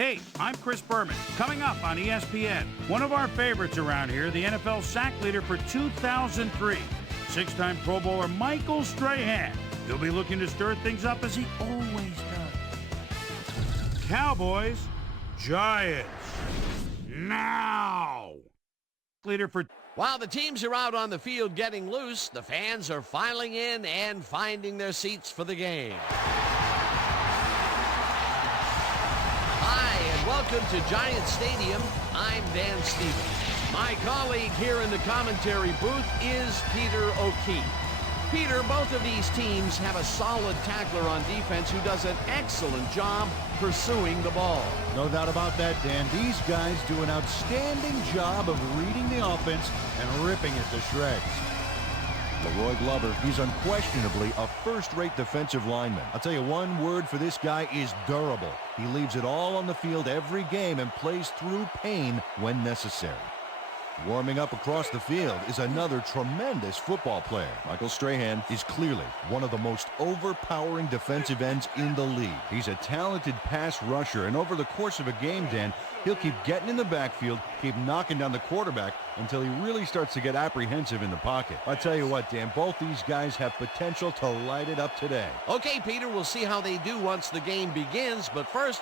Hey, I'm Chris Berman. Coming up on ESPN, one of our favorites around here, the NFL sack leader for 2003, six-time Pro Bowler Michael Strahan. He'll be looking to stir things up as he always does. Cowboys, Giants, now. Leader for... While the teams are out on the field getting loose, the fans are filing in and finding their seats for the game. Hi, and welcome to Giant Stadium. I'm Dan Stevens. My colleague here in the commentary booth is Peter O'Keefe. Peter, both of these teams have a solid tackler on defense who does an excellent job pursuing the ball. No doubt about that, Dan. These guys do an outstanding job of reading the offense and ripping it to shreds. Leroy Glover, he's unquestionably a first-rate defensive lineman. I'll tell you, one word for this guy is durable. He leaves it all on the field every game and plays through pain when necessary. Warming up across the field is another tremendous football player. Michael Strahan is clearly one of the most overpowering defensive ends in the league. He's a talented pass rusher, and over the course of a game, Dan, he'll keep getting in the backfield, keep knocking down the quarterback until he really starts to get apprehensive in the pocket. I'll tell you what, Dan, both these guys have potential to light it up today. Okay, Peter, we'll see how they do once the game begins, but first,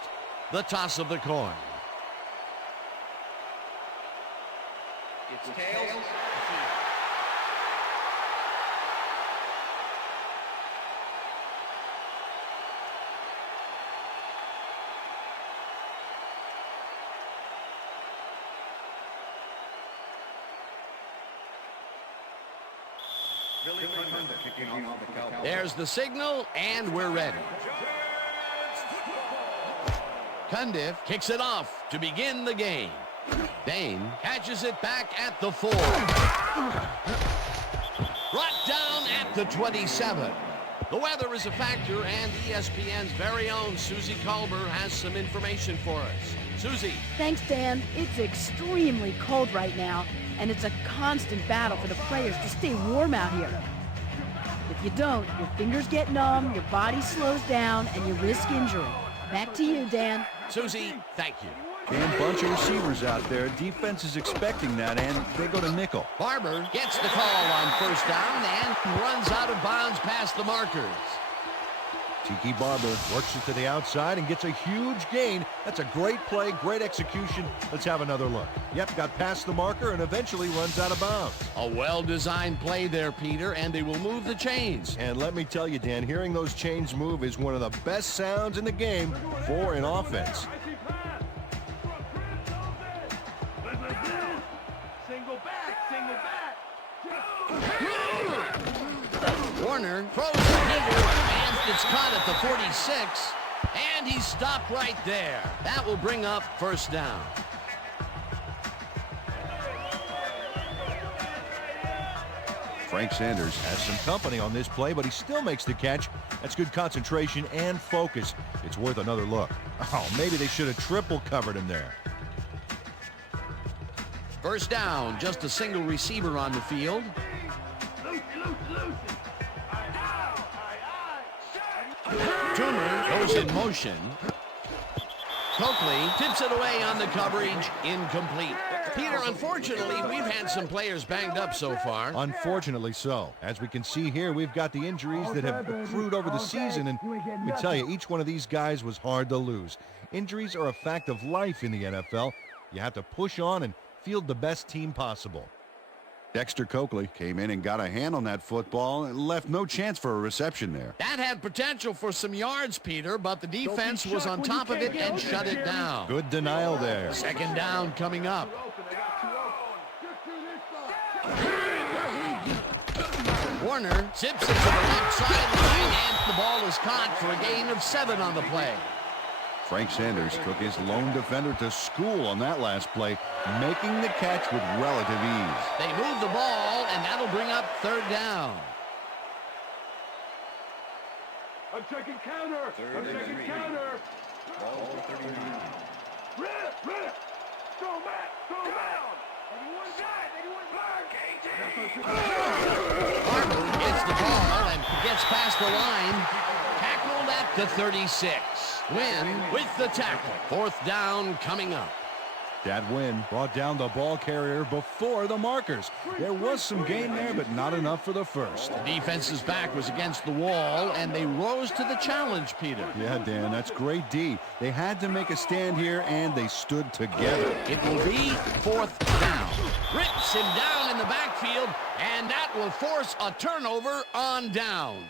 the toss of the coin. It's tails. There's the signal, and we're ready. Cundiff kicks it off to begin the game. Dane catches it back at the 4. Brought down at the 27. The weather is a factor, and ESPN's very own Susie Colbert has some information for us. Susie. Thanks, Dan. It's extremely cold right now, and it's a constant battle for the players to stay warm out here. If you don't, your fingers get numb, your body slows down, and you risk injury. Back to you, Dan. Susie, thank you. And bunch of receivers out there. Defense is expecting that, and they go to nickel. Barber gets the call on first down and runs out of bounds past the markers. Tiki Barber works it to the outside and gets a huge gain. That's a great play, great execution. Let's have another look. Yep, got past the marker and eventually runs out of bounds. A well-designed play there, Peter, and they will move the chains. And let me tell you, Dan, hearing those chains move is one of the best sounds in the game for an offense. Warner throws to Peter, and it's caught at the 46, and he's stopped right there. That will bring up first down. Frank Sanders has some company on this play, but he still makes the catch. That's good concentration and focus. It's worth another look. Oh, maybe they should have triple covered him there. First down, just a single receiver on the field. Toomer goes in motion. Coakley tips it away on the coverage, incomplete. Peter, unfortunately, we've had some players banged up so far. Unfortunately so. As we can see here, we've got the injuries that have accrued over the season, and let me tell you, each one of these guys was hard to lose. Injuries are a fact of life in the NFL. You have to push on and field the best team possible. Dexter Coakley came in and got a hand on that football and left no chance for a reception there. That had potential for some yards, Peter, but the defense was on top of it and shut it down. Good denial there. Second down coming up. Warner zips it to the left sideline, and the ball is caught for a gain of 7 on the play. Frank Sanders took his lone defender to school on that last play, making the catch with relative ease. They move the ball, and that'll bring up third down. I'm checking counter. I'm checking counter. Ball 39. Rip. Go back. Anyone got it? Anyone mark? Barber gets the ball and gets past the line. Tackled at at the 36. Wynn with the tackle. Fourth down coming up. That win brought down the ball carrier before the markers. There was some gain there, but not enough for the first. The defense's back was against the wall, and they rose to the challenge, Peter. Yeah, Dan, that's great D. They had to make a stand here, and they stood together. It will be fourth down. Rips him down in the backfield, and that will force a turnover on downs.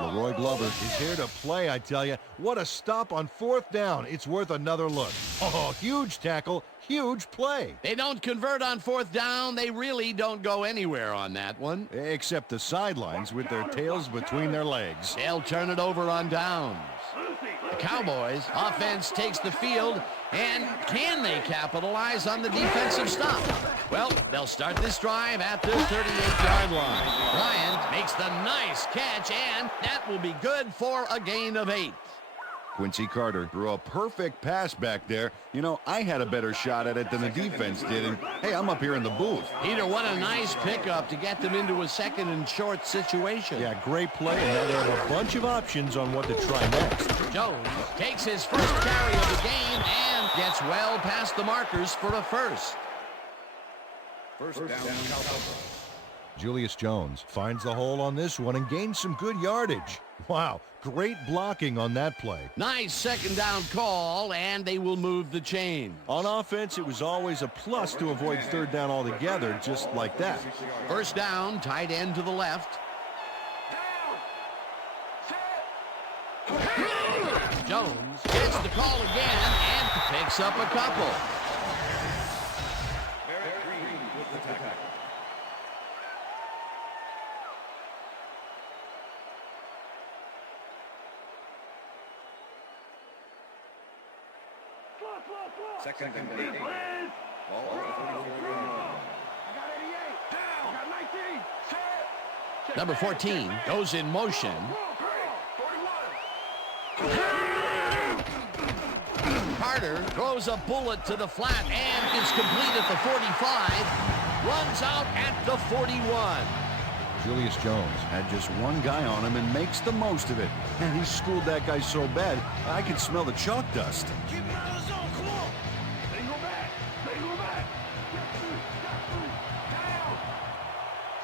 Leroy Glover is here to play, I tell you. What a stop on fourth down. It's worth another look. Oh, huge tackle, huge play. They don't convert on fourth down. They really don't go anywhere on that one. Except the sidelines with their tails between their legs. They'll turn it over on downs. The Cowboys offense takes the field, and can they capitalize on the defensive stop? Well, they'll start this drive at the 38-yard line. Bryant makes the nice catch, and that will be good for a gain of 8. Quincy Carter threw a perfect pass back there. You know, I had a better shot at it than the defense did, and hey, I'm up here in the booth. Peter, what a nice pickup to get them into a second and short situation. Yeah, great play, and now they have a bunch of options on what to try next. Jones takes his first carry of the game and gets well past the markers for a first. First down, Cowboys. Julius Jones finds the hole on this one and gains some good yardage. Wow, great blocking on that play. Nice second down call, and they will move the chain. On offense, it was always a plus to avoid third down altogether, just like that. First down, tight end to the left. Jones gets the call again and picks up a couple. Second and 8. Ball on the 44-yard line. I got 88. Down. I got 19. Set. Number 14 goes in motion. 41. Carter throws a bullet to the flat and is complete at the 45. Runs out at the 41. Julius Jones had just one guy on him and makes the most of it. And he schooled that guy so bad, I could smell the chalk dust. Keep him out of the zone. Come on. They go back. They go back.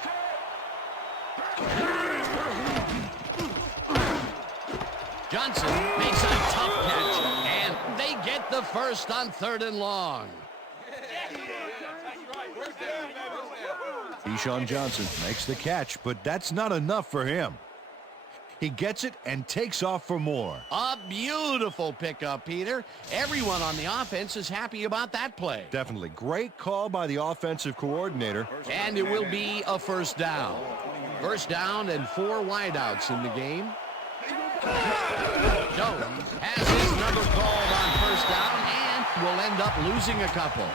Down. Johnson makes a tough catch, and they get the first on 3rd and long. Deshaun Johnson makes the catch, but that's not enough for him. He gets it and takes off for more. A beautiful pickup, Peter. Everyone on the offense is happy about that play. Definitely. Great call by the offensive coordinator. And it will be a first down. First down and 4 wideouts in the game. Jones has his number called on first down and will end up losing a couple.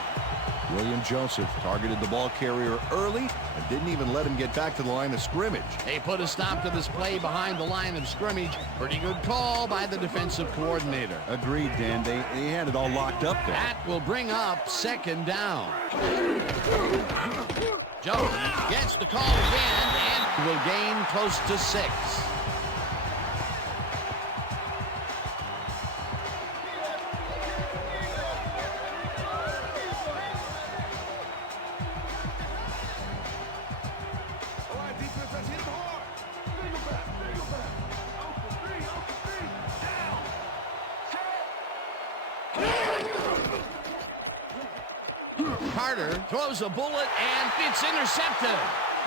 William Joseph targeted the ball carrier early and didn't even let him get back to the line of scrimmage. They put a stop to this play behind the line of scrimmage. Pretty good call by the defensive coordinator. Agreed, Dan. They had it all locked up there. That will bring up second down. Jones gets the call again and will gain close to 6. Carter throws a bullet and it's intercepted.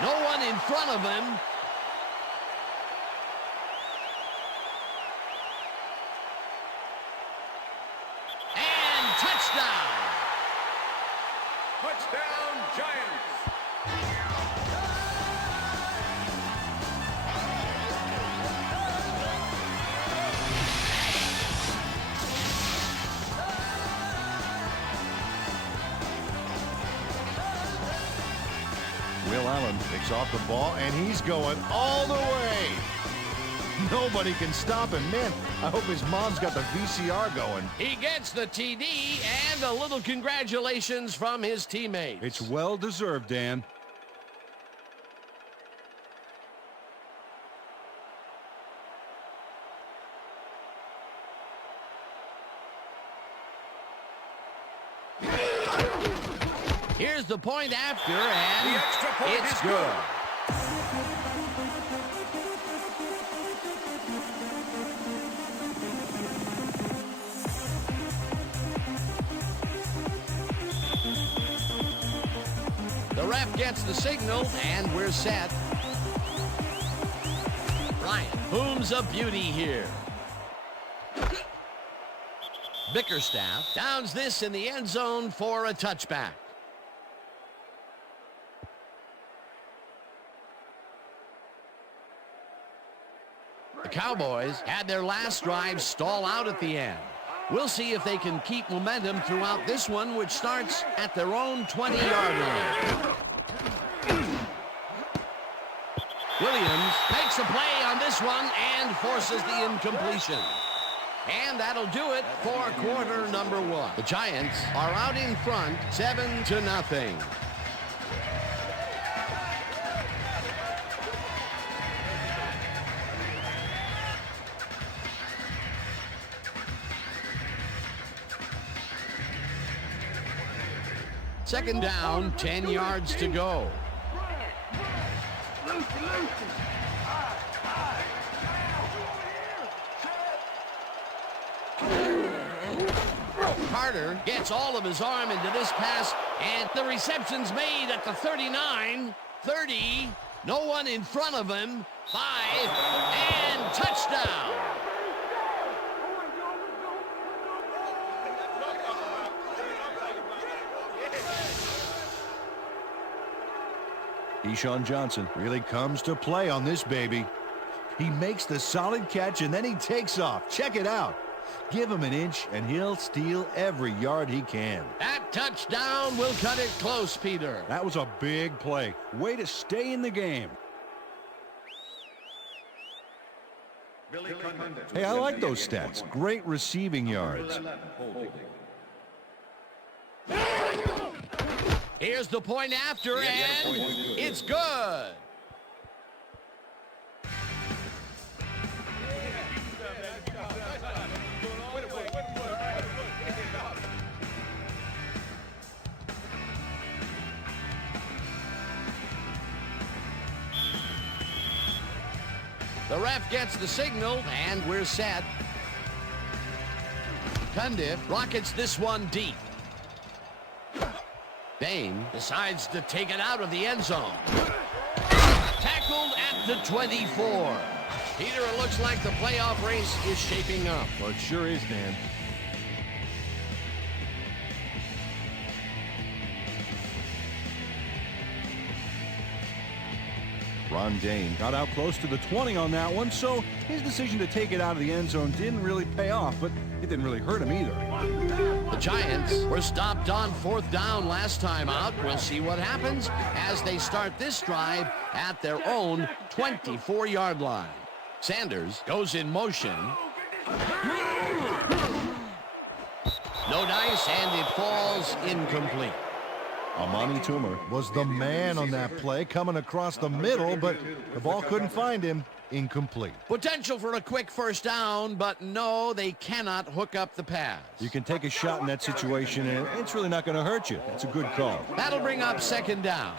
No one in front of him. And touchdown. Touchdown, Giants. Will Allen picks off the ball, and he's going all the way. Nobody can stop him. Man, I hope his mom's got the VCR going. He gets the TD and a little congratulations from his teammates. It's well-deserved, Dan. Here's the point after, and it's good. The ref gets the signal, and we're set. Bryant booms a beauty here. Bickerstaff downs this in the end zone for a touchback. The Cowboys had their last drive stall out at the end. We'll see if they can keep momentum throughout this one, which starts at their own 20-yard line. Williams makes a play on this one and forces the incompletion. And that'll do it for quarter number one. The Giants are out in front, 7-0. Second down, 10 yards to go. Carter gets all of his arm into this pass, and the reception's made at the 39, 30, no one in front of him, 5, and touchdown. Keyshawn Johnson really comes to play on this baby. He makes the solid catch, and then he takes off. Check it out. Give him an inch, and he'll steal every yard he can. That touchdown will cut it close, Peter. That was a big play. Way to stay in the game. Hey, I like those stats. Great receiving yards. Here's the point after, and it's good. The ref gets the signal, and we're set. Cundiff rockets this one deep. Bain decides to take it out of the end zone. Tackled at the 24. Peter, it looks like the playoff race is shaping up. Well, it sure is, Dan. Ron Dane got out close to the 20 on that one, so his decision to take it out of the end zone didn't really pay off, but it didn't really hurt him either. The Giants were stopped on 4th down last time out. We'll see what happens as they start this drive at their own 24-yard line. Sanders goes in motion. No dice, and it falls incomplete. Amani Toomer was the man on that play, coming across the middle, but the ball couldn't find him. Incomplete. Potential for a quick first down, but no, they cannot hook up the pass. You can take a shot in that situation, and it's really not going to hurt you. That's a good call. That'll bring up 2nd down.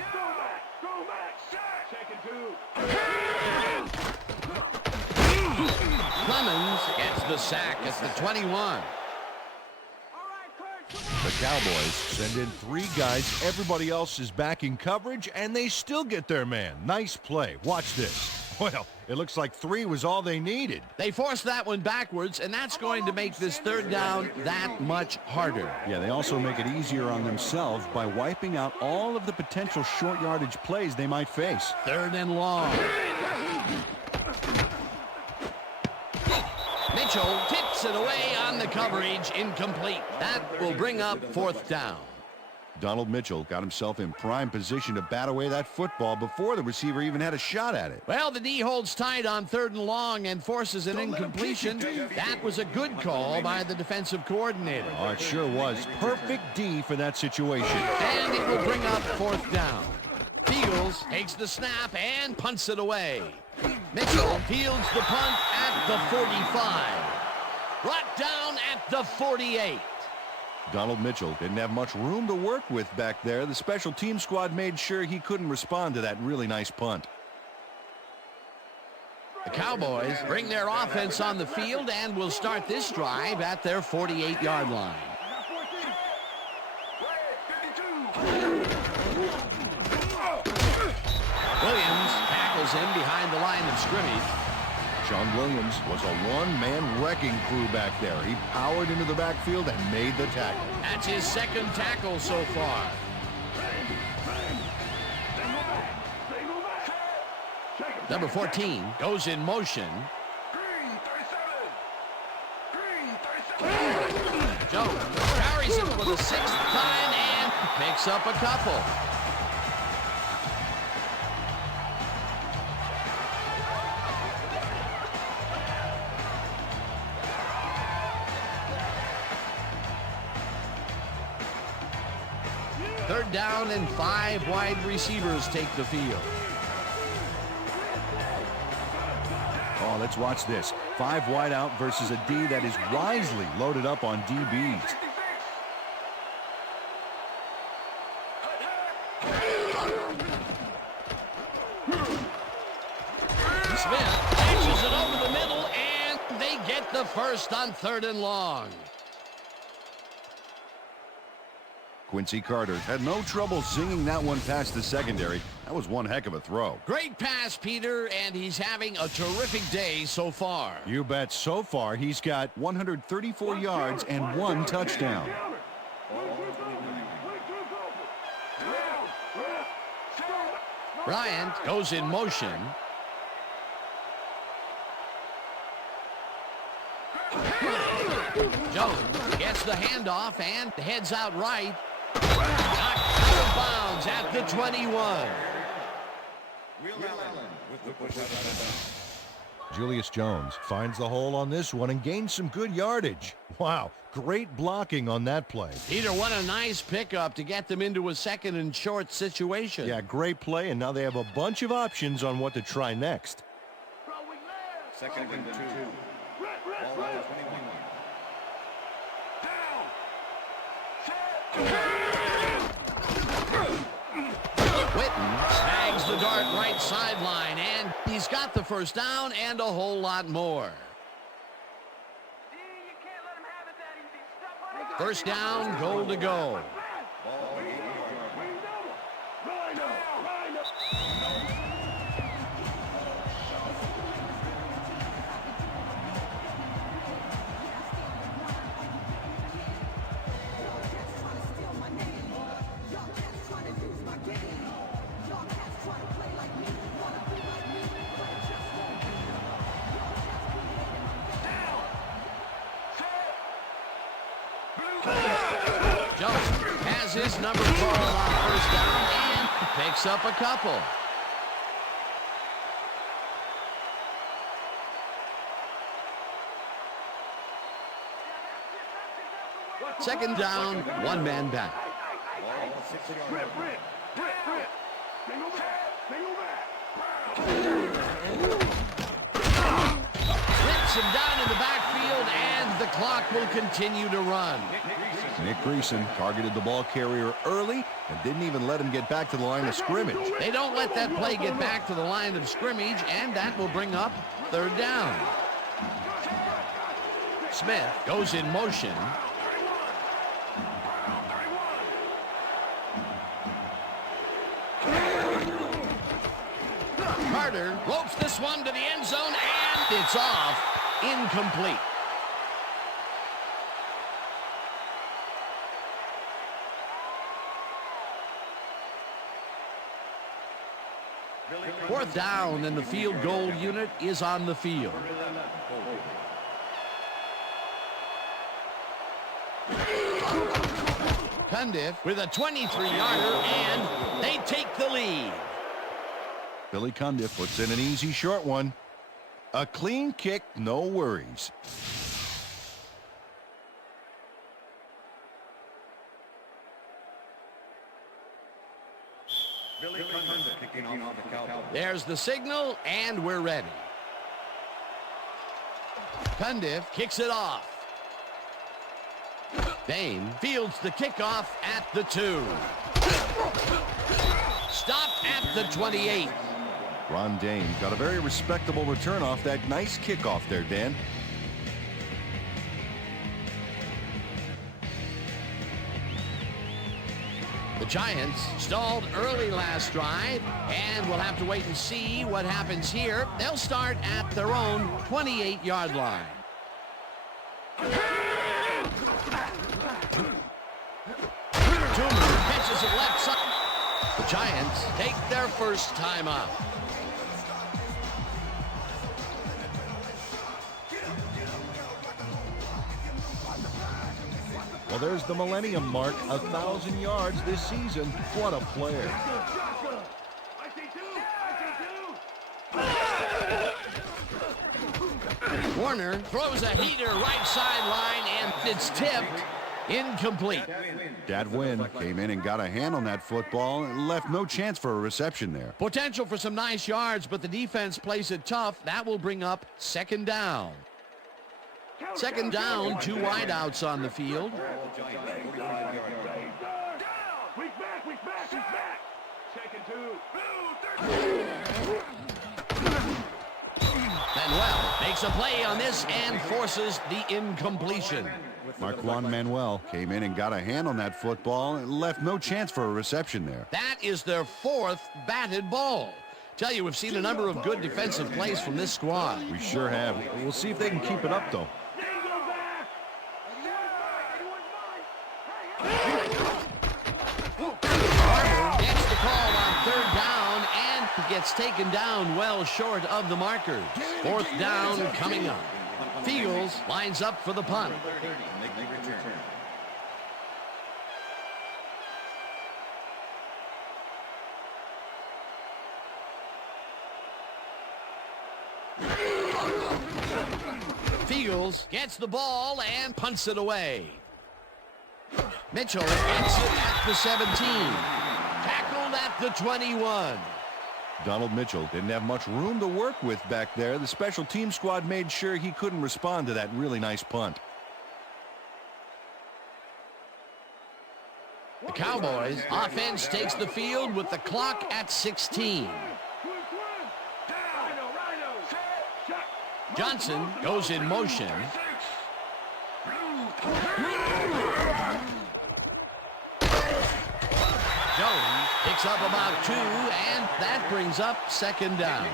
Clemens gets the sack at the 21. The Cowboys send in 3 guys. Everybody else is back in coverage, and they still get their man. Nice play. Watch this. Well, it looks like 3 was all they needed. They forced that one backwards, and that's going to make this 3rd down that much harder. Yeah, they also make it easier on themselves by wiping out all of the potential short yardage plays they might face. 3rd and long. Mitchell tips it away on the coverage, incomplete. That will bring up 4th down. Donald Mitchell got himself in prime position to bat away that football before the receiver even had a shot at it. Well, the D holds tight on 3rd and long and forces an incompletion. That was a good call by the defensive coordinator. Oh, it sure was. Perfect D for that situation. And it will bring up 4th down. Fields takes the snap and punts it away. Mitchell fields the punt at the 45. Brought down at the 48. Donald Mitchell didn't have much room to work with back there. The special team squad made sure he couldn't respond to that really nice punt. The Cowboys bring their offense on the field and will start this drive at their 48-yard line. Williams tackles him behind the line of scrimmage. Sean Williams was a one-man wrecking crew back there. He powered into the backfield and made the tackle. That's his second tackle so far. Number 14 goes in motion. Jones carries it for the 6th time and picks up a couple. Third down and 5 wide receivers take the field. Oh, let's watch this. 5 wide out versus a D that is wisely loaded up on DBs. Smith pitches it over the middle, and they get the first on 3rd and long. Quincy Carter had no trouble zinging that one past the secondary. That was one heck of a throw. Great pass, Peter, and he's having a terrific day so far. You bet. So far, he's got 134 yards and 1 touchdown. Bryant goes in motion. Jones gets the handoff and heads out right. Knocked out of bounds at the 21. Julius Jones finds the hole on this one and gains some good yardage. Wow, great blocking on that play. Peter, what a nice pickup to get them into a 2nd and short situation. Yeah, great play, and now they have a bunch of options on what to try next. 2nd and 2. Ball line 21. Witten snags the dart right sideline, and he's got the first down and a whole lot more. First down, goal to go. Jones has his number called on 1st down and picks up a couple. Second down, 1 man back. Slips him down in the backfield, and the clock will continue to run. Nick Greason targeted the ball carrier early and didn't even let him get back to the line of scrimmage. They don't let that play get back to the line of scrimmage, and that will bring up 3rd down. Smith goes in motion. Carter ropes this one to the end zone, and it's off. Incomplete. Fourth down, and the field goal unit is on the field. Cundiff with a 23-yarder, and they take the lead. Billy Cundiff puts in an easy short one. A clean kick, no worries. There's the signal, and we're ready. Cundiff kicks it off. Dane fields the kickoff at the 2. Stop at the 28. Ron Dane got a very respectable return off that nice kickoff there, Dan. The Giants stalled early last drive, and we'll have to wait and see what happens here. They'll start at their own 28-yard line. Toomer catches it left side. The Giants take their first time out. Well, there's the millennium mark, 1,000 yards this season. What a player. Warner throws a heater right sideline, and it's tipped. Incomplete. Dadwin came in and got a hand on that football and left no chance for a reception there. Potential for some nice yards, but the defense plays it tough. That will bring up second down. Second down, 2 wideouts on the field. Manuel makes a play on this and forces the incompletion. Marquand Manuel came in and got a hand on that football and left no chance for a reception there. That is their 4th batted ball. Tell you, we've seen a number of good defensive plays from this squad. We sure have. We'll see if they can keep it up, though. Gets the call on 3rd down and gets taken down well short of the markers. 4th down coming up. Fields lines up for the punt. Fields gets the ball and punts it away. Mitchell gets it at the 17. Tackled at the 21. Donald Mitchell didn't have much room to work with back there. The special team squad made sure he couldn't respond to that really nice punt. The Cowboys offense takes the field with the clock at 16. Johnson goes in motion. Jones picks up about 2, and that brings up second down.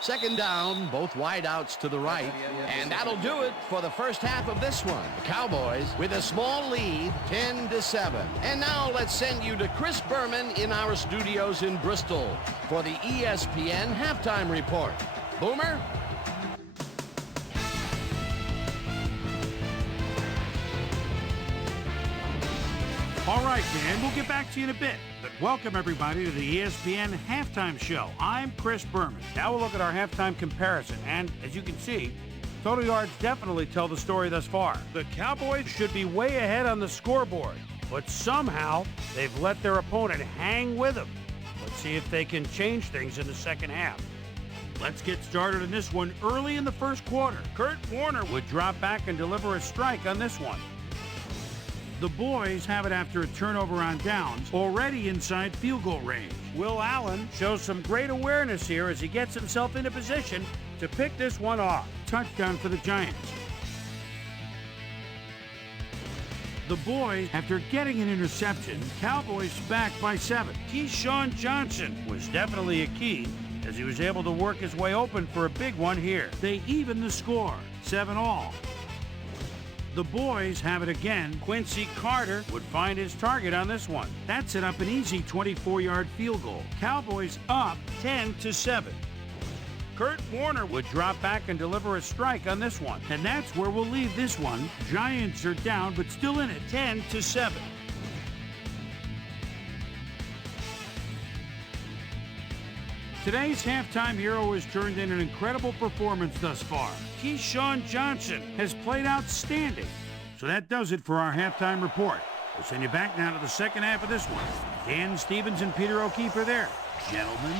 Second down, both wideouts to the right, and that'll do it for the first half of this one. The Cowboys with a small lead, 10-7. And now let's send you to Chris Berman in our studios in Bristol for the ESPN halftime report. Boomer? All right, Dan, we'll get back to you in a bit. But welcome, everybody, to the ESPN Halftime Show. I'm Chris Berman. Now we'll look at our halftime comparison. And as you can see, total yards definitely tell the story thus far. The Cowboys should be way ahead on the scoreboard, but somehow they've let their opponent hang with them. Let's see if they can change things in the second half. Let's get started in this one early in the first quarter. Kurt Warner would drop back and deliver a strike on this one. The boys have it after a turnover on downs, already inside field goal range. Will Allen shows some great awareness here as he gets himself into position to pick this one off. Touchdown for the Giants. The boys, after getting an interception, Cowboys back by 7. Keyshawn Johnson was definitely a key as he was able to work his way open for a big one here. They even the score, 7-all. The boys have it again. Quincy Carter would find his target on this one. That set up an easy 24-yard field goal. Cowboys up 10-7. Kurt Warner would drop back and deliver a strike on this one. And that's where we'll leave this one. Giants are down, but still in it, 10-7. Today's halftime hero has turned in an incredible performance thus far. Keyshawn Johnson has played outstanding. So that does it for our halftime report. We'll send you back now to the second half of this one. Dan Stevens and Peter O'Keefe are there. Gentlemen,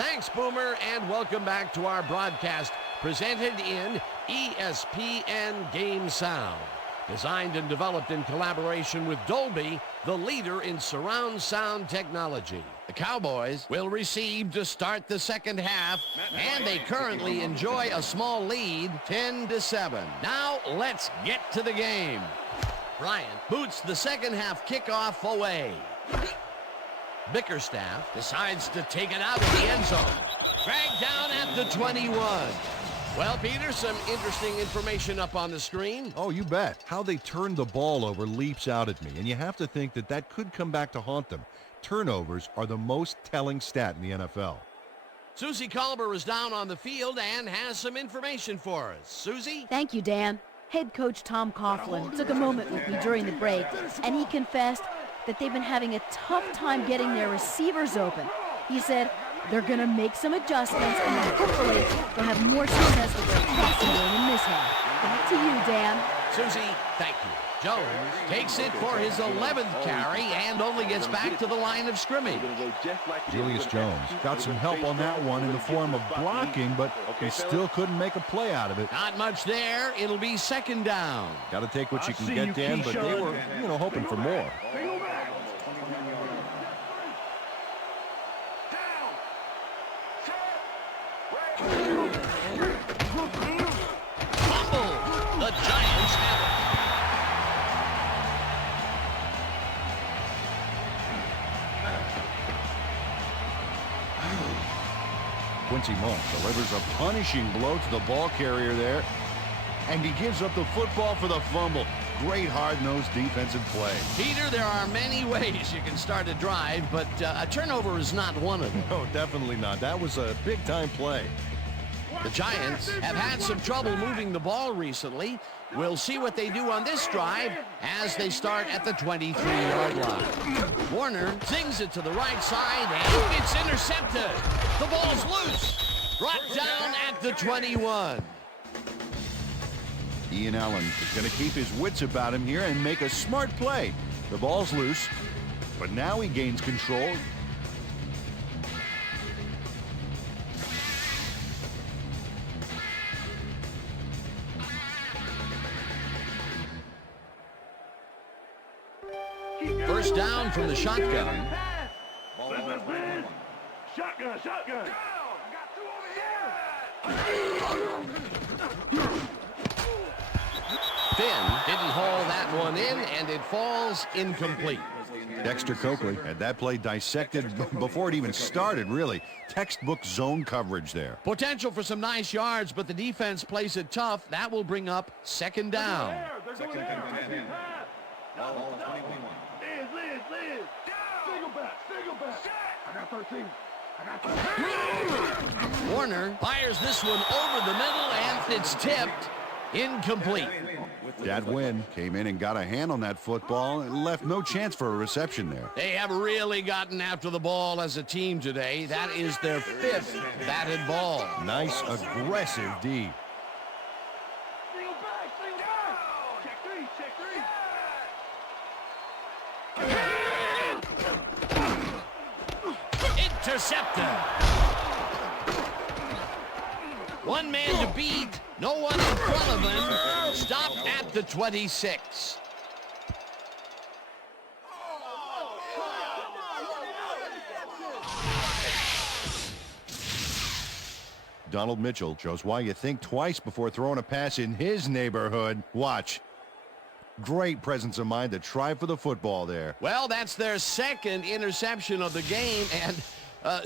Thanks, Boomer, and welcome back to our broadcast presented in ESPN Game Sound. Designed and developed in collaboration with Dolby, the leader in surround sound technology. The Cowboys will receive to start the second half, and they currently enjoy a small lead, 10-7. Now, let's get to the game. Bryant boots the second half kickoff away. Bickerstaff decides to take it out of the end zone. Dragged down at the 21. Well, Peter, some interesting information up on the screen. Oh, you bet. How they turned the ball over leaps out at me, and you have to think that that could come back to haunt them. Turnovers are the most telling stat in the NFL. Susie Colber is down on the field and has some information for us. Susie? Thank you, Dan. Head coach Tom Coughlin took a moment with me during the break, and he confessed that they've been having a tough time getting their receivers open. He said they're going to make some adjustments, and then hopefully they'll have more success with their passing game in this half. Back to you, Dan. Susie, thank you. Jones takes it for his 11th carry and only gets back to the line of scrimmage. Julius Jones got some help on that one in the form of blocking, but he still couldn't make a play out of it. Not much there. It'll be second down. Got to take what you can get, Dan, but they were, hoping for more. Fumble. The Giants have it. Quincy Monk delivers a punishing blow to the ball carrier there, and he gives up the football for the fumble. Great hard-nosed defensive play. Peter, there are many ways you can start a drive, but a turnover is not one of them. No, definitely not. That was a big-time play. The Giants have had some trouble moving the ball recently. We'll see what they do on this drive as they start at the 23-yard line. Warner zings it to the right side, and it's intercepted. The ball's loose. Brought down at the 21. Ian Allen is going to keep his wits about him here and make a smart play. The ball's loose, but now he gains control. First down from the shotgun. Shotgun. Finn didn't haul that one in, and it falls incomplete. Dexter Coakley had that play dissected before it even started, really. Textbook zone coverage there. Potential for some nice yards, but the defense plays it tough. That will bring up second down. Second and 10. Ball on 21. Liz. Single back. I got 13. Warner fires this one over the middle, and it's tipped. Incomplete. That win came in and got a hand on that football and left no chance for a reception there. They have really gotten after the ball as a team today. That is their 5th batted ball. Nice, aggressive D. Single back. Check three. Intercepted. One man to beat. No one in front of him. Stopped at the 26. Donald Mitchell shows why you think twice before throwing a pass in his neighborhood. Watch. Great presence of mind to try for the football there. Well, that's their second interception of the game, and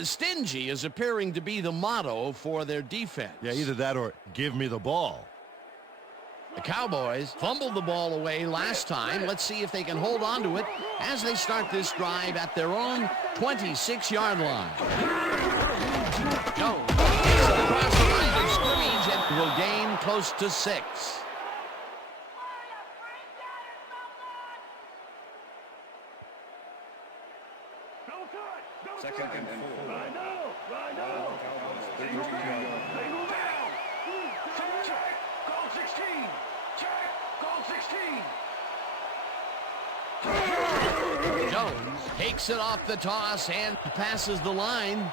stingy is appearing to be the motto for their defense. Yeah, either that or give me the ball. The Cowboys fumbled the ball away last time. Let's see if they can hold on to it as they start this drive at their own 26-yard line. Jones gets it across the line of scrimmage and will gain close to 6. Second and 4. Right now. Single down. Call 16. Call 16. Jones takes it off the toss and passes the line.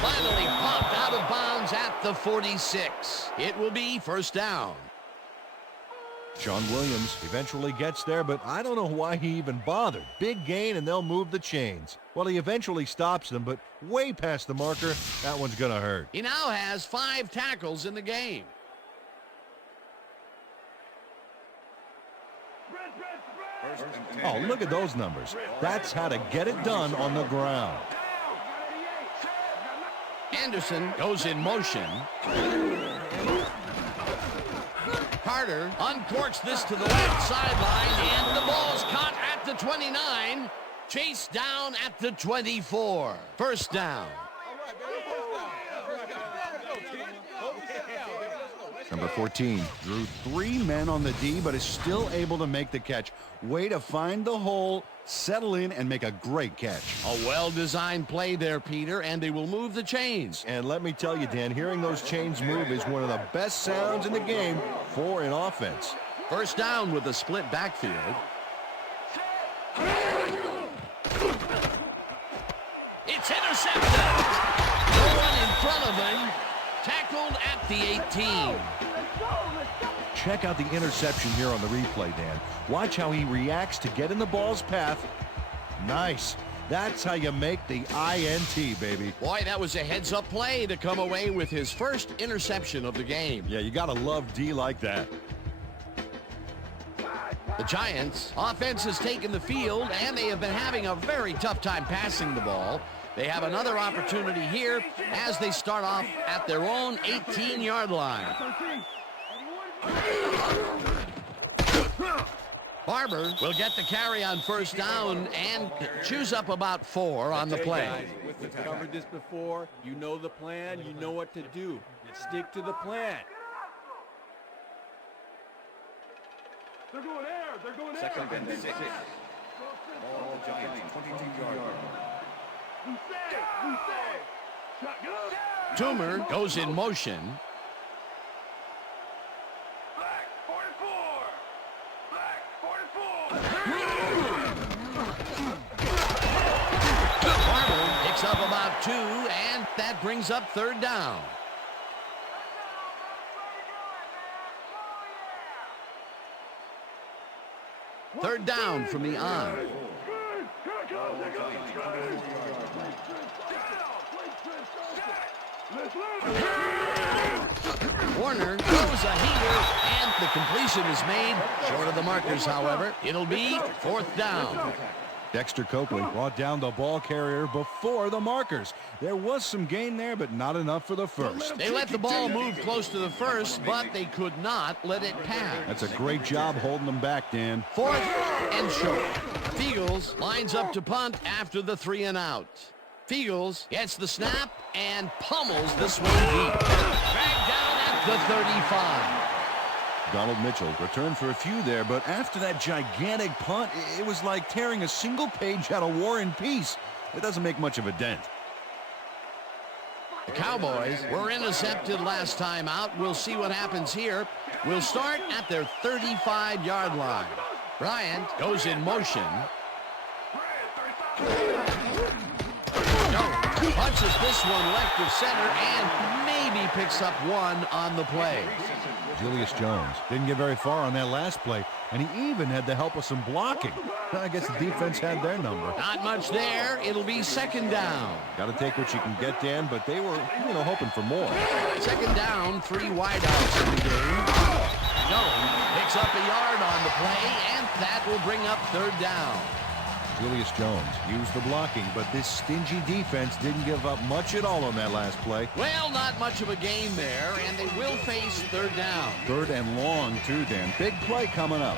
Finally popped out of bounds at the 46. It will be first down. John Williams eventually gets there, but I don't know why he even bothered. Big gain, and they'll move the chains. Well, he eventually stops them, but way past the marker. That one's going to hurt. He now has 5 tackles in the game. Oh, look at those numbers. That's how to get it done on the ground. Anderson goes in motion. Carter uncorks this to the left sideline, and the ball's caught at the 29. Chased down at the 24. First down. Number 14 drew 3 men on the D, but is still able to make the catch. Way to find the hole, settle in, and make a great catch. A well-designed play there, Peter, and they will move the chains. And let me tell you, Dan, hearing those chains move is one of the best sounds in the game for an offense. First down with a split backfield. It's intercepted. No one in front of him. Tackled at the 18. Check out the interception here on the replay, Dan. Watch how he reacts to get in the ball's path. Nice. That's how you make the INT, baby. Boy, that was a heads-up play to come away with his first interception of the game. Yeah, you got to love D like that. The Giants' offense has taken the field, and they have been having a very tough time passing the ball. They have another opportunity here as they start off at their own 18-yard line. Barber will get the carry on first down and chews up about 4 on the play. We've covered this before. You know the plan. You know what to do. Stick to the plan. They're going air. They're going air. Second and 6. Ball Giants, 22-yard line. Toomer goes in motion. Black 44. Black 44. Barber picks up about 2, and that brings up third down. Third down from the on. Warner throws a heater, and the completion is made. Short of the markers, however. It'll be fourth down. Dexter Coakley brought down the ball carrier before the markers. There was some gain there, but not enough for the first. They let the ball move close to the first, but they could not let it pass. That's a great job holding them back, Dan. Fourth and short. Fiegels lines up to punt after the 3 and out. Fiegels gets the snap and pummels this one deep. Dragged down at the 35. Donald Mitchell returned for a few there, but after that gigantic punt, it was like tearing a single page out of War and Peace. It doesn't make much of a dent. The Cowboys were intercepted last time out. We'll see what happens here. We'll start at their 35-yard line. Bryant goes in motion. Punches this one left of center and maybe picks up 1 on the play. Julius Jones didn't get very far on that last play, and he even had the help of some blocking. I guess the defense had their number. Not much there. It'll be second down. Got to take what you can get, Dan, but they were, hoping for more. Second down, 3 wideouts in the game. Jones picks up a yard on the play, and that will bring up third down. Julius Jones used the blocking, but this stingy defense didn't give up much at all on that last play. Well, not much of a gain there, and they will face third down. Third and long, too, Dan. Big play coming up.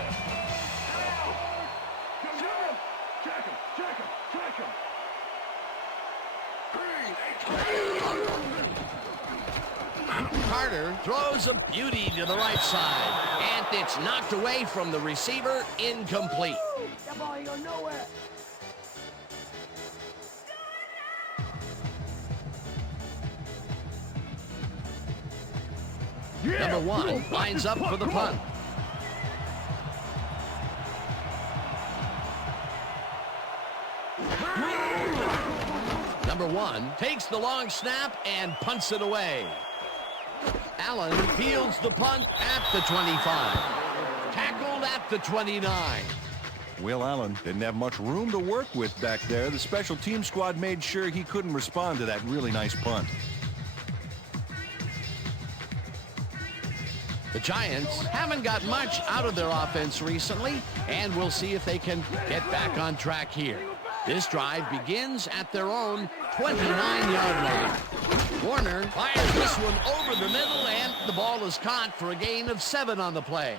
Carter throws a beauty to the right side, and it's knocked away from the receiver, incomplete. That ball ain't going nowhere. Number 1 lines up for the punt. Number 1 takes the long snap and punts it away. Allen fields the punt at the 25. Tackled at the 29. Will Allen didn't have much room to work with back there. The special team squad made sure he couldn't respond to that really nice punt. The Giants haven't got much out of their offense recently, and we'll see if they can get back on track here. This drive begins at their own 29-yard line. Warner fires this one over the middle, and the ball is caught for a gain of 7 on the play.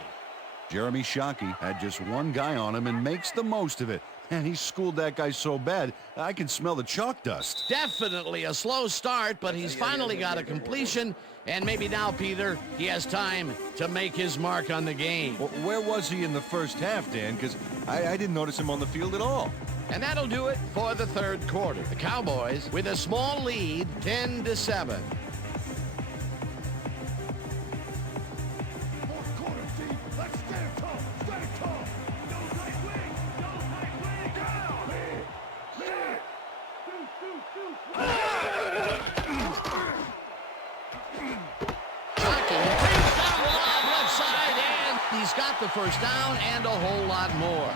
Jeremy Shockey had just one guy on him and makes the most of it. And he schooled that guy so bad, I can smell the chalk dust. Definitely a slow start, but he's finally got a completion, and maybe now, Peter, he has time to make his mark on the game. Well, where was he in the first half, Dan? Because I didn't notice him on the field at all. And that'll do it for the third quarter. The Cowboys with a small lead, 10-7. He's got the first down and a whole lot more.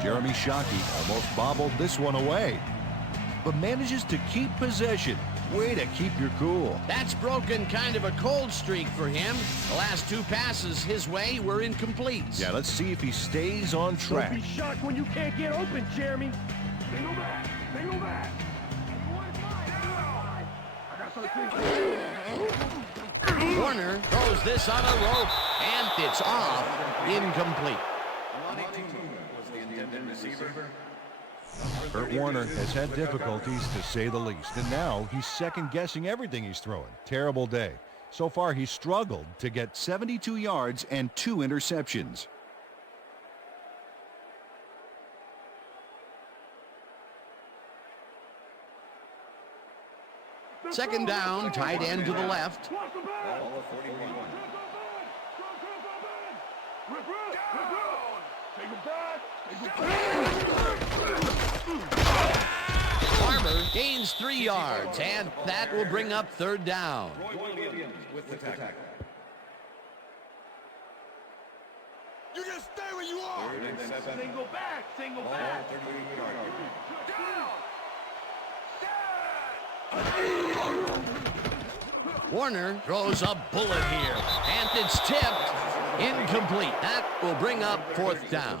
Jeremy Shockey almost bobbled this one away, but manages to keep possession. Way to keep your cool. That's broken kind of a cold streak for him. The last 2 passes his way were incomplete. Yeah, let's see if he stays on track. Don't be shocked when you can't get open, Jeremy. Single back. Single back. Warner throws this on a rope, and it's off. Incomplete. Was the intended receiver. Kurt Warner has had difficulties, to say the least, and now he's second-guessing everything he's throwing. Terrible day. So far, he's struggled to get 72 yards and 2 interceptions. Second down, tight end to the left. Ball of 41. Farmer gains 3 yards, and that will bring up third down. Williams with the tackle. You just stay where you are. Single back. Single Ball back. 38 yards. Warner throws a bullet here, and it's tipped. Incomplete. That will bring up fourth down.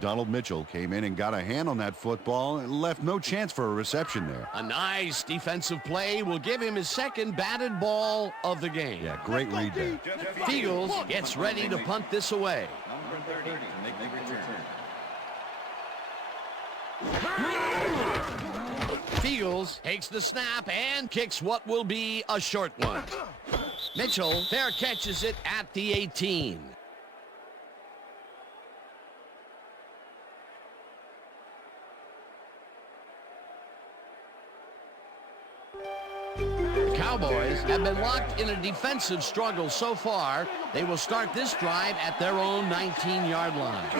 Donald Mitchell came in and got a hand on that football and left no chance for a reception there. A nice defensive play will give him his second batted ball of the game. Yeah, great read there. Fields gets ready to punt this away. Number 30 to make the return. Fields takes the snap and kicks what will be a short one. Mitchell fair catches it at the 18. Cowboys have been locked in a defensive struggle so far. They will start this drive at their own 19-yard line.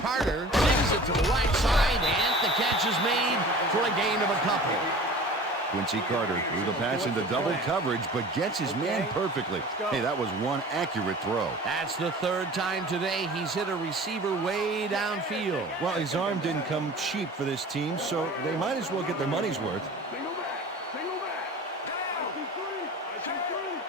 Carter sings it to the right side, and the catch is made for a gain of a couple. Quincy Carter threw the pass into double coverage, but gets his man perfectly. Hey, that was one accurate throw. That's the third time today he's hit a receiver way downfield. Well, his arm didn't come cheap for this team, so they might as well get their money's worth. Single back. Single back. I see three.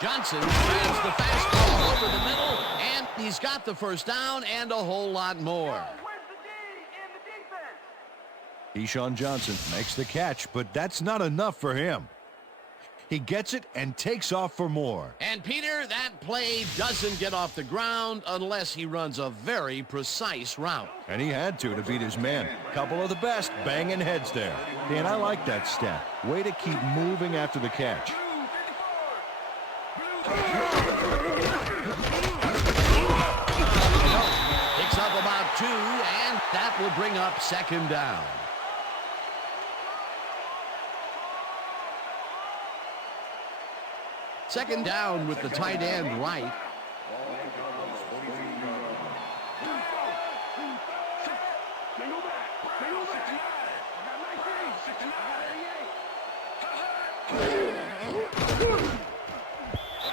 Johnson grabs the fastball over the middle, and he's got the first down and a whole lot more. Keyshawn Johnson makes the catch, but that's not enough for him. He gets it and takes off for more. And Peter, that play doesn't get off the ground unless he runs a very precise route. And he had to beat his man. Couple of the best banging heads there. Dan, I like that stat. Way to keep moving after the catch. Picks up about 2, and that will bring up second down. Second down with the tight end right.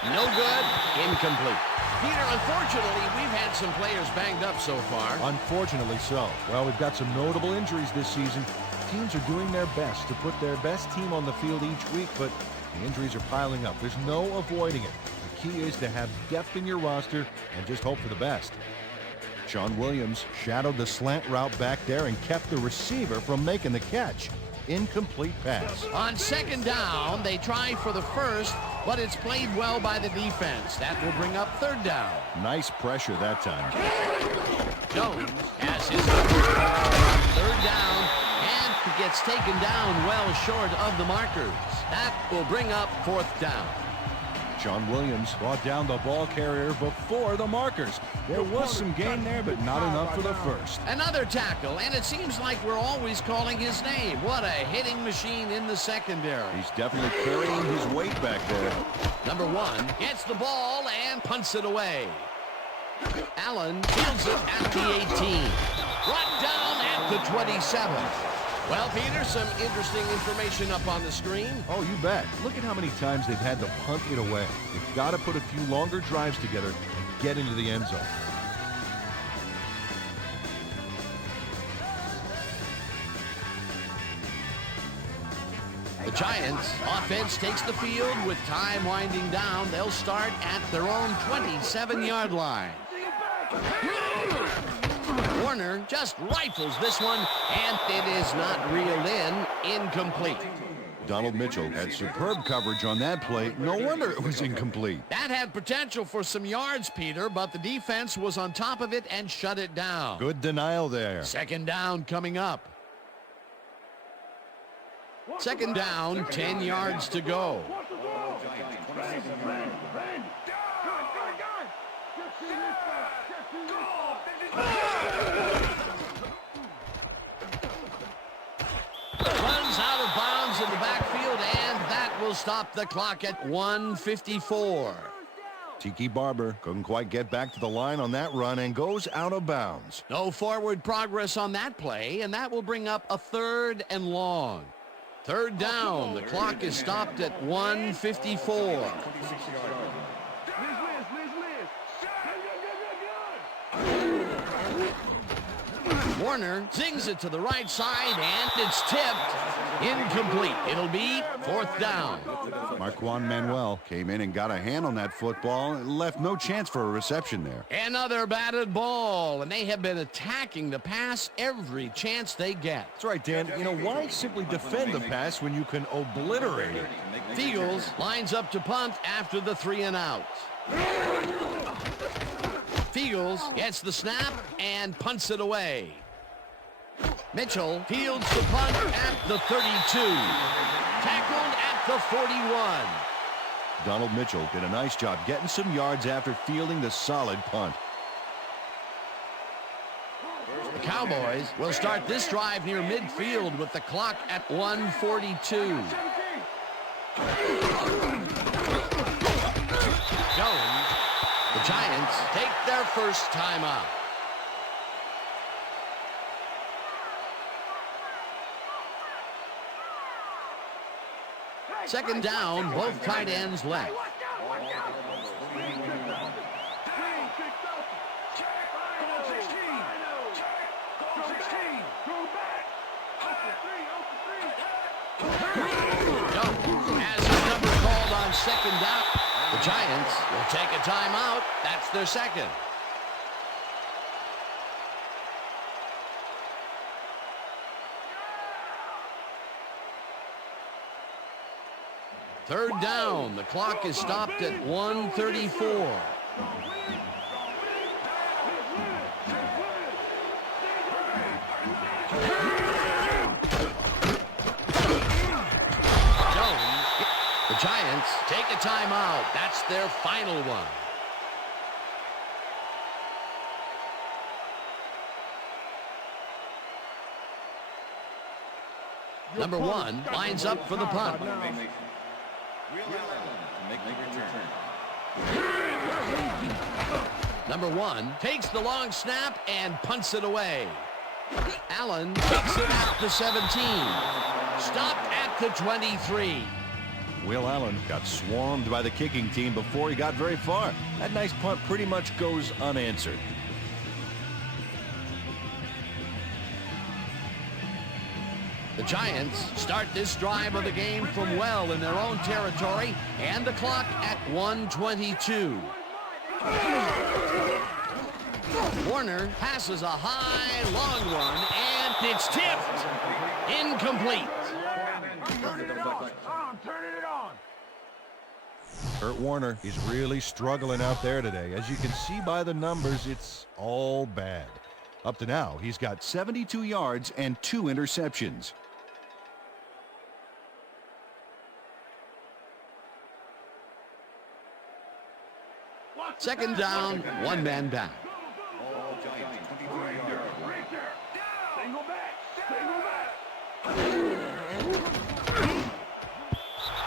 No good. Incomplete. Peter, unfortunately, we've had some players banged up so far. Unfortunately so. Well, we've got some notable injuries this season. Teams are doing their best to put their best team on the field each week, but the injuries are piling up. There's no avoiding it. The key is to have depth in your roster and just hope for the best. Sean Williams shadowed the slant route back there and kept the receiver from making the catch. Incomplete pass. On second down, they try for the first, but it's played well by the defense. That will bring up third down. Nice pressure that time. Jones has his third down, and gets taken down well short of the markers. That will bring up fourth down. Sean Williams brought down the ball carrier before the markers. There was some gain there, but not enough for the first. Another tackle, and it seems like we're always calling his name. What a hitting machine in the secondary. He's definitely carrying his weight back there. Number 1 gets the ball and punts it away. Allen fields it at the 18. Brought down at the 27. Well, Peter, some interesting information up on the screen. Oh, you bet. Look at how many times they've had to punt it away. They've got to put a few longer drives together and get into the end zone. The Giants offense takes the field with time winding down. They'll start at their own 27-yard line. Warner just rifles this one, and it is not reeled in. Incomplete. Donald Mitchell had superb coverage on that play. No wonder it was incomplete. That had potential for some yards, Peter, but the defense was on top of it and shut it down. Good denial there. Second down coming up. Second down, 10 yards to go. Runs out of bounds in the backfield, and that will stop the clock at 1:54. Tiki Barber couldn't quite get back to the line on that run and goes out of bounds. No forward progress on that play, and that will bring up a third and long. Third down. The clock is stopped at 1:54. Warner zings it to the right side, and it's tipped. Incomplete. It'll be fourth down. Marquand Manuel came in and got a hand on that football and left no chance for a reception there. Another batted ball, and they have been attacking the pass every chance they get. That's right, Dan. You know, why simply defend the pass when you can obliterate it? Fields lines up to punt after the 3 and out. Fields gets the snap and punts it away. Mitchell fields the punt at the 32. Tackled at the 41. Donald Mitchell did a nice job getting some yards after fielding the solid punt. The Cowboys will start this drive near midfield with the clock at 1:42. Jones. The Giants take their first time out. Second down, both tight ends left. Jones has his number called on second down. The Giants will take a timeout. That's their second. Third down. The clock is stopped at 1:34. The Giants take a timeout. That's their final one. Number 1 lines up for the punt. make the return. Number 1 takes the long snap and punts it away. Allen takes it at the 17. Stopped at the 23. Will Allen got swarmed by the kicking team before he got very far. That nice punt pretty much goes unanswered. The Giants start this drive of the game from well in their own territory, and the clock at 1:22. Warner passes a high, long one, and it's tipped. Incomplete. I'm turning it on. Kurt Warner is really struggling out there today. As you can see by the numbers, it's all bad. Up to now, he's got 72 yards and 2 interceptions. Second down, 1 man down. All Giants, 23-yard line. Right there. Single back. Single back.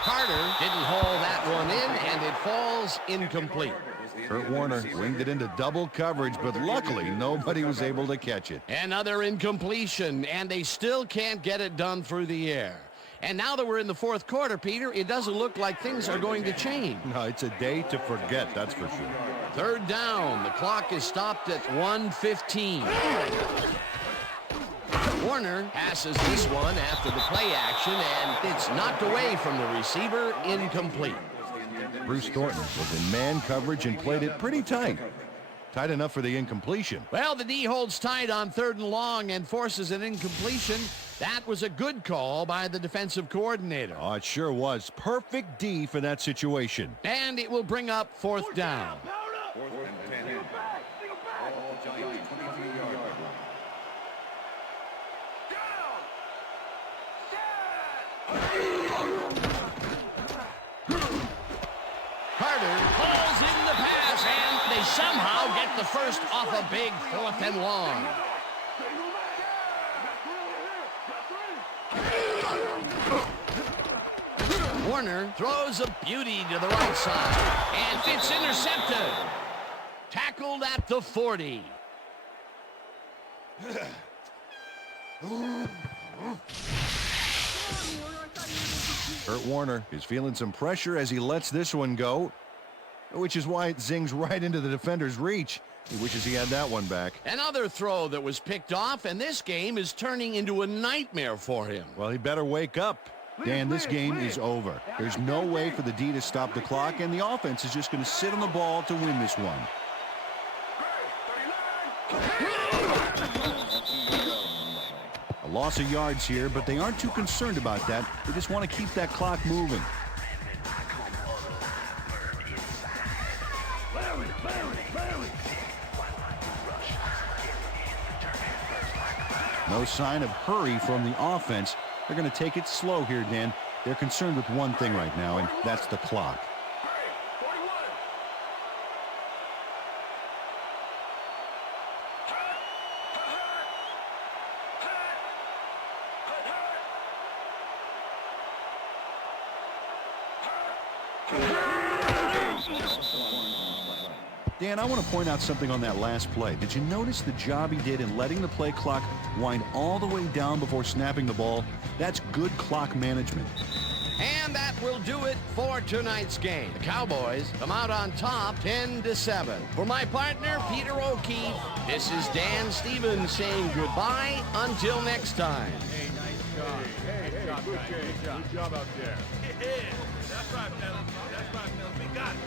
Carter didn't haul that one in, and it falls incomplete. Kurt Warner winged it into double coverage, but luckily nobody was able to catch it. Another incompletion, and they still can't get it done through the air. And now that we're in the fourth quarter, Peter, it doesn't look like things are going to change. No, it's a day to forget, that's for sure. Third down. The clock is stopped at 1:15. Warner passes this one after the play action, and it's knocked away from the receiver, incomplete. Bruce Thornton was in man coverage and played it pretty tight. Tight enough for the incompletion. Well, the D holds tight on 3rd and long and forces an incompletion. That was a good call by the defensive coordinator. Oh, it sure was. Perfect D for that situation. And it will bring up 4th down. 4th and 10. All Giants, 23-yard line. Carter pulls in the pass, and they somehow get the first off a big 4th and long. Warner throws a beauty to the right side, and it's intercepted. Tackled at the 40. Kurt Warner is feeling some pressure as he lets this one go, which is why it zings right into the defender's reach. He wishes he had that one back. Another throw that was picked off, and this game is turning into a nightmare for him. Well, he better wake up. Dan, this game is over. There's no way for the D to stop the clock, and the offense is just going to sit on the ball to win this one. A loss of yards here, but they aren't too concerned about that. They just want to keep that clock moving. No sign of hurry from the offense. They're going to take it slow here, Dan. They're concerned with one thing right now, and that's the clock. Dan, I want to point out something on that last play. Did you notice the job he did in letting the play clock wind all the way down before snapping the ball? That's good clock management. And that will do it for tonight's game. The Cowboys come out on top 10-7. For my partner, Peter O'Keefe, this is Dan Stevens saying goodbye until next time. Hey, nice job. Hey, good job out there. Yeah, that's right, fellas. That's right, fellas. We got it.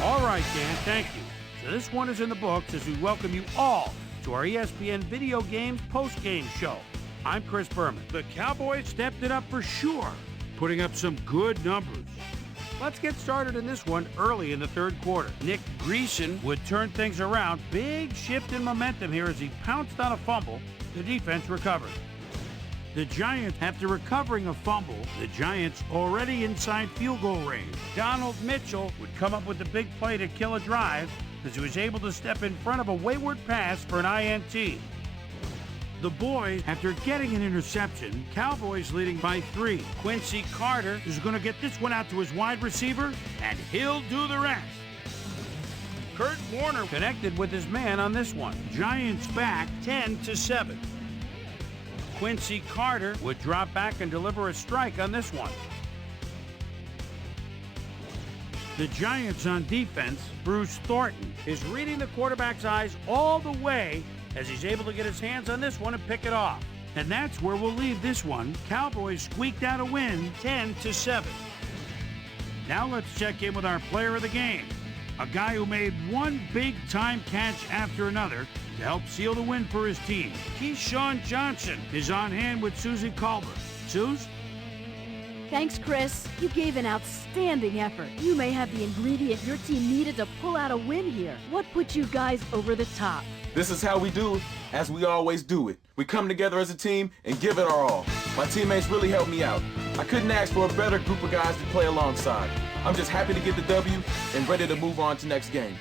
All right, Dan, thank you. So this one is in the books as we welcome you all to our ESPN Video Games post-game show. I'm Chris Berman. The Cowboys stepped it up for sure, putting up some good numbers. Let's get started in this one early in the third quarter. Nick Greason would turn things around. Big shift in momentum here as he pounced on a fumble. The defense recovered. The Giants, after recovering a fumble, the Giants already inside field goal range. Donald Mitchell would come up with the big play to kill a drive as he was able to step in front of a wayward pass for an INT. The boys, after getting an interception, Cowboys leading by 3. Quincy Carter is going to get this one out to his wide receiver, and he'll do the rest. Kurt Warner connected with his man on this one. Giants back 10-7. Quincy Carter would drop back and deliver a strike on this one. The Giants on defense, Bruce Thornton, is reading the quarterback's eyes all the way as he's able to get his hands on this one and pick it off. And that's where we'll leave this one. Cowboys squeaked out a win, 10-7. Now let's check in with our player of the game, a guy who made one big-time catch after another to help seal the win for his team. Keyshawn Johnson is on hand with Susie Culver. Suze? Thanks, Chris. You gave an outstanding effort. You may have the ingredient your team needed to pull out a win here. What put you guys over the top? This is how we do it, as we always do it. We come together as a team and give it our all. My teammates really helped me out. I couldn't ask for a better group of guys to play alongside. I'm just happy to get the W and ready to move on to next game.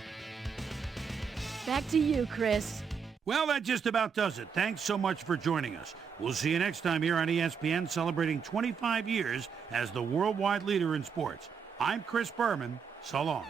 Back to you, Chris. Well, that just about does it. Thanks so much for joining us. We'll see you next time here on ESPN, celebrating 25 years as the worldwide leader in sports. I'm Chris Berman. So long.